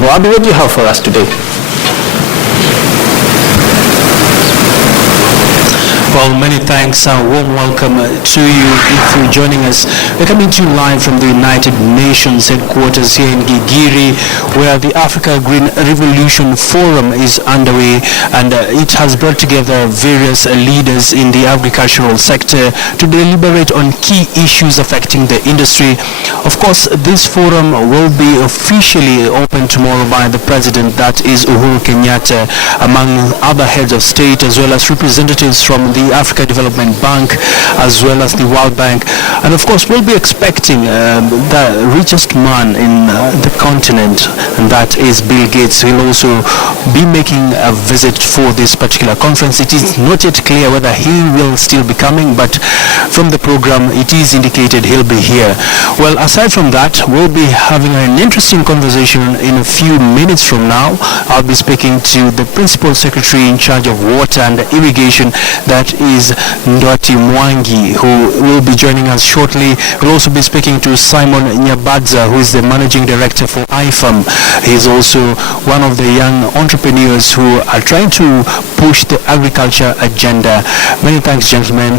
Moabi, what do you have for us today? Well, many thanks. A warm welcome to you if you're joining us. We're coming to you live from the United Nations headquarters here in Gigiri, where the Africa Green Revolution Forum is underway, and it has brought together various leaders in the agricultural sector to deliberate on key issues affecting the industry. Of course, this forum will be officially opened tomorrow by the president, that is Uhuru Kenyatta, among other heads of state, as well as representatives from the Africa Development Bank, as well as the World Bank. And of course, we'll be expecting the richest man in the continent, and that is Bill Gates. He'll also be making a visit for this particular conference. It is not yet clear whether he will still be coming, but from the program, it is indicated he'll be here. Well, aside from that, we'll be having an interesting conversation in a few minutes from now. I'll be speaking to the Principal Secretary in charge of water and irrigation, that is Ndwati Mwangi, who will be joining us shortly. We'll also be speaking to Simon Nyabadza, who is the Managing Director for IFAM. He's also one of the young entrepreneurs who are trying to push the agriculture agenda. Many thanks, gentlemen.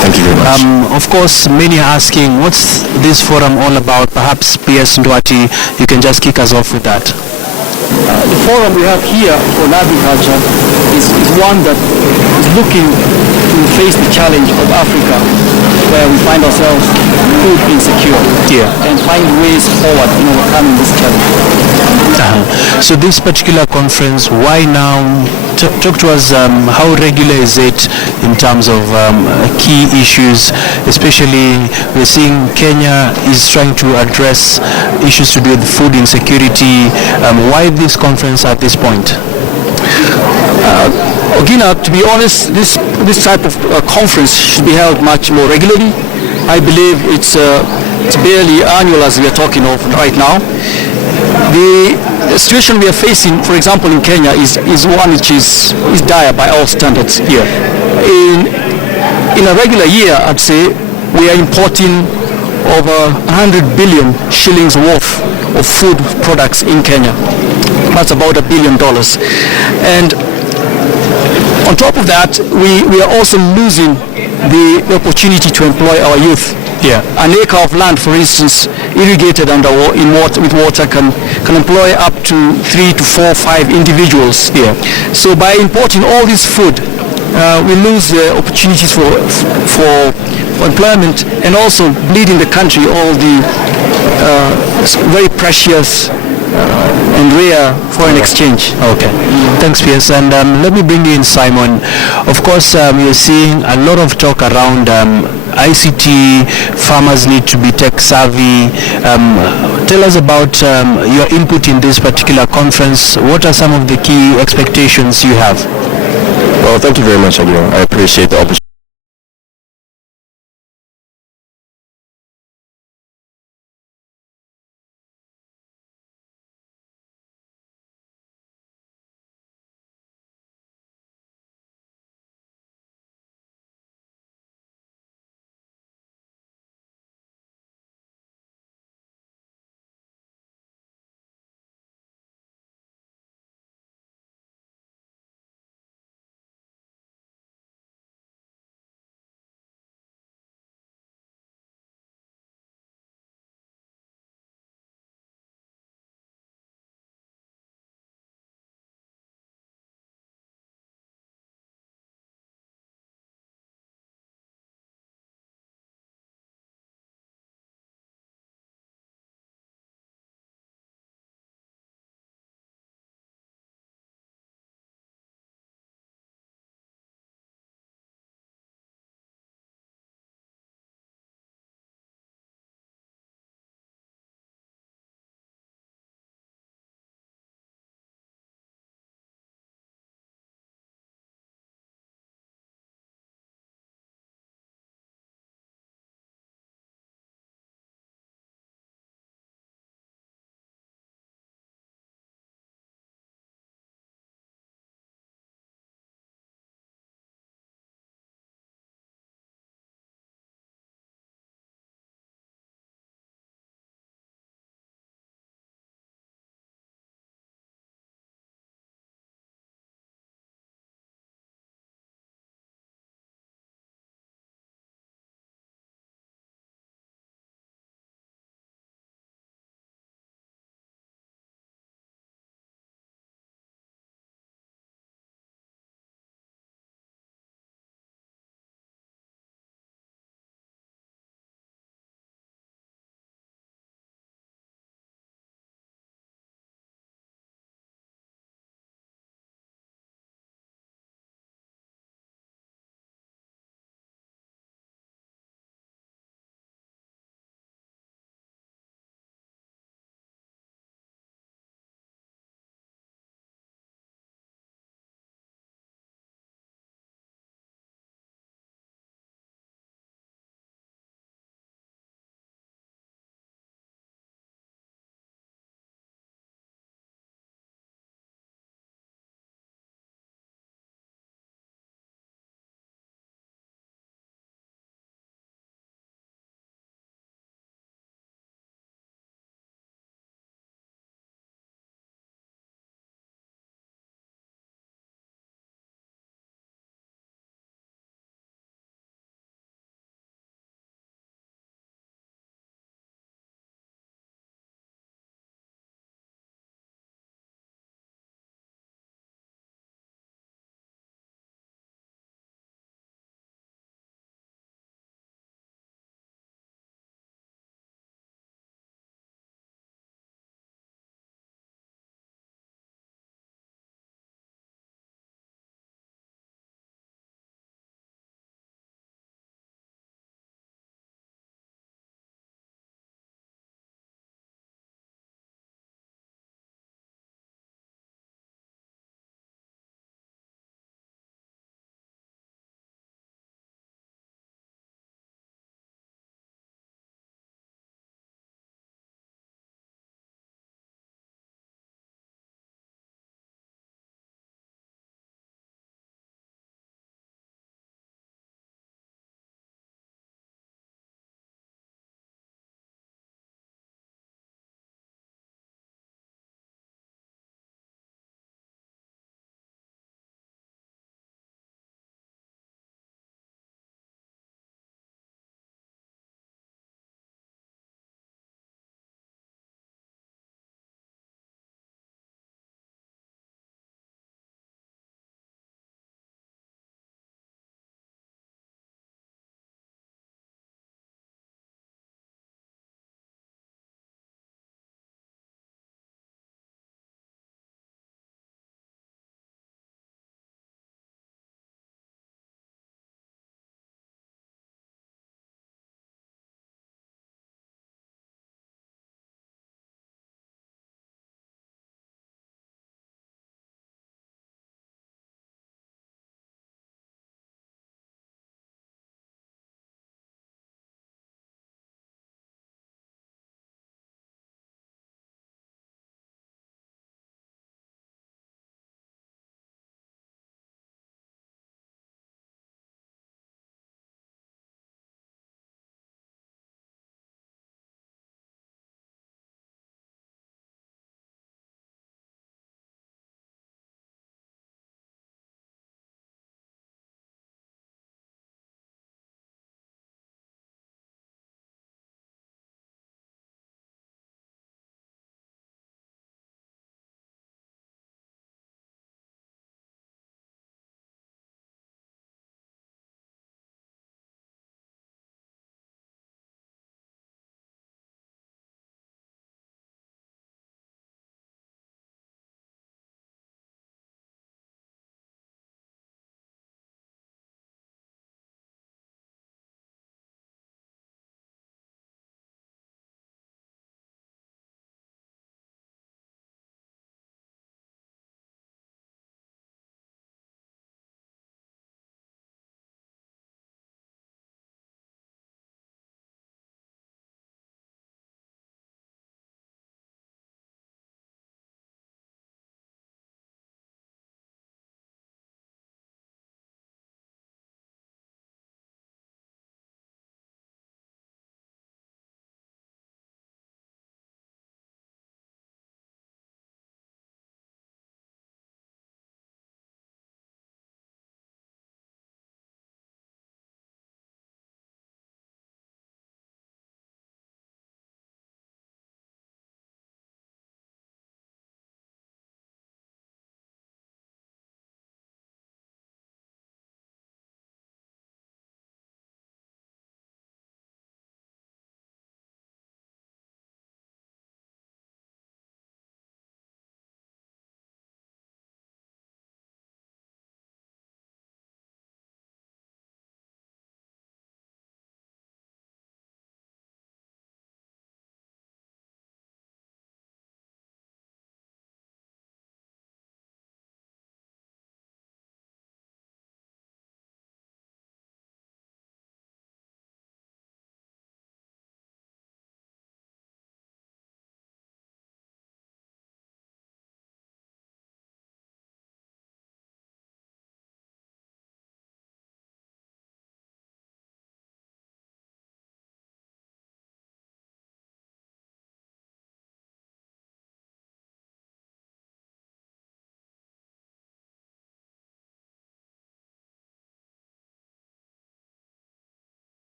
Thank you very much. Of course, many are asking, what's this forum all about? Perhaps PS Ndwati, you can just kick us off with that. The forum we have here on agriculture is one that is looking to face the challenge of Africa, where we find ourselves food insecure, and find ways forward in overcoming this challenge. So this particular conference, why now? Talk to us, how regular is it in terms of key issues, especially we're seeing Kenya is trying to address issues to do with food insecurity. Why this conference at this point? Ogina, to be honest, this type of conference should be held much more regularly. I believe it's barely annual as we are talking of right now. The situation we are facing, for example, in Kenya is one which is dire by all standards here. In a regular year, I'd say, we are importing over 100 billion shillings worth of food products in Kenya. That's about $1 billion. And on top of that, we are also losing the opportunity to employ our youth. An acre of land, for instance, irrigated with water can employ up to 3 to 4, 5 individuals here. So by importing all this food, we lose the opportunities for employment, and also bleeding the country all the very precious and rare foreign exchange. Okay, thanks, Piers. And let me bring you in, Simon. Of course, you're seeing a lot of talk around ICT. Farmers need to be tech savvy. Tell us about your input in this particular conference. What are some of the key expectations you have? Well, thank you very much, Agiro. I appreciate the opportunity.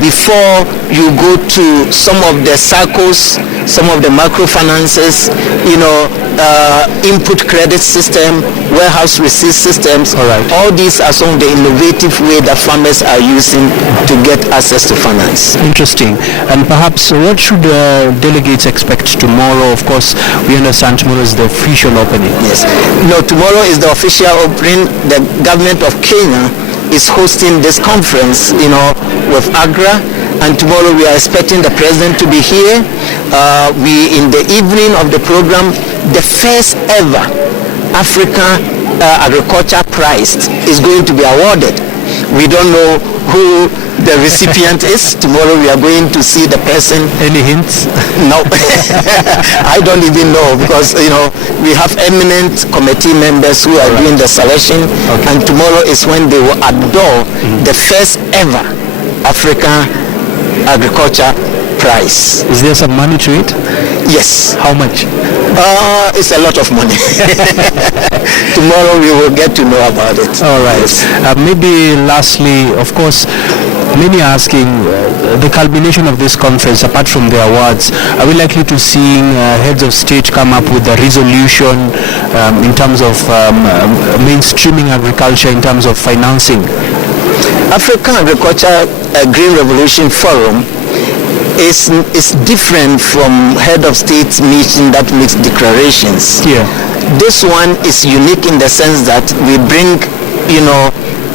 before you go to some of the circles, some of the microfinances, input credit system, warehouse receipt systems. All right. All these are some of the innovative way that farmers are using to get access to finance. Interesting. And perhaps what should delegates expect tomorrow? Of course, we understand tomorrow is the official opening. Yes. No, tomorrow is the official opening. The government of Kenya is hosting this conference, with Agra, and tomorrow we are expecting the president to be here. In the evening of the program, the first ever Africa Agriculture Prize is going to be awarded. We don't know who the recipient is. Tomorrow we are going to see the person. Any hints? No. I don't even know, because we have eminent committee members who are doing the selection, and tomorrow is when they will adore the first ever Africa Agriculture Prize. Is there some money to it? Yes. How much? It's a lot of money. Tomorrow we will get to know about it. All right. Yes. Maybe lastly, of course, many are asking the culmination of this conference, apart from the awards, are we likely to see heads of state come up with a resolution in terms of mainstreaming agriculture, in terms of financing? African Agriculture Green Revolution Forum is different from head of states meeting that makes declarations. Yeah. This one is unique in the sense that we bring,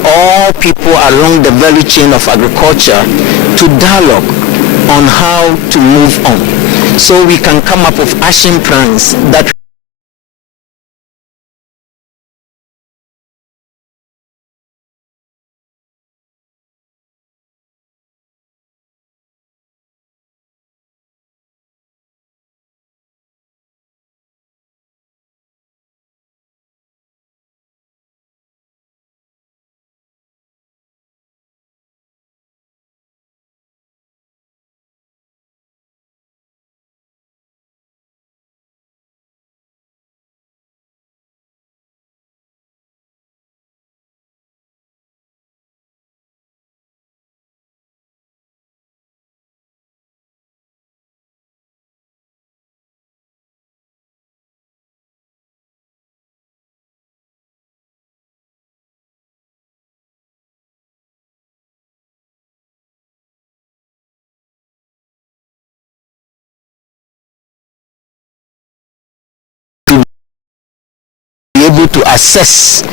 all people along the value chain of agriculture to dialogue on how to move on. So we can come up with action plans that able to assess,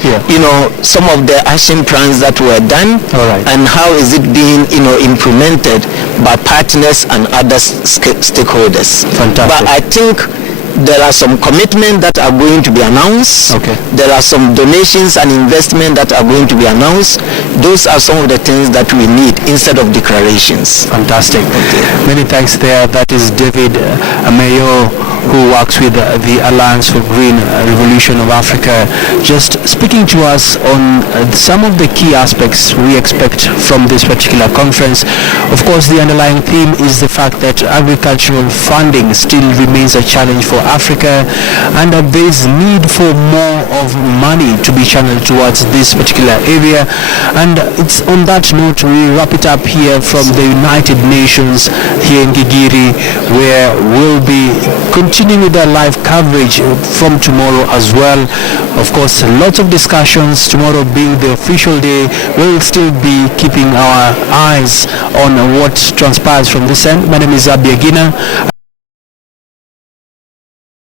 some of the action plans that were done, and how is it being, implemented by partners and other stakeholders. Fantastic. But I think there are some commitments that are going to be announced. Okay. There are some donations and investment that are going to be announced. Those are some of the things that we need instead of declarations. Fantastic. Many thanks there. That is David Mayo, who works with the Alliance for Green Revolution of Africa, just speaking to us on some of the key aspects we expect from this particular conference. Of course, the underlying theme is the fact that agricultural funding still remains a challenge for Africa, and that there is need for more of money to be channeled towards this particular area. And it's on that note we wrap it up here from the United Nations here in Gigiri, where we'll be continuing with our live coverage from tomorrow as well. Of course, lots of discussions. Tomorrow being the official day, we'll still be keeping our eyes on what transpires from this end. My name is Abiagina.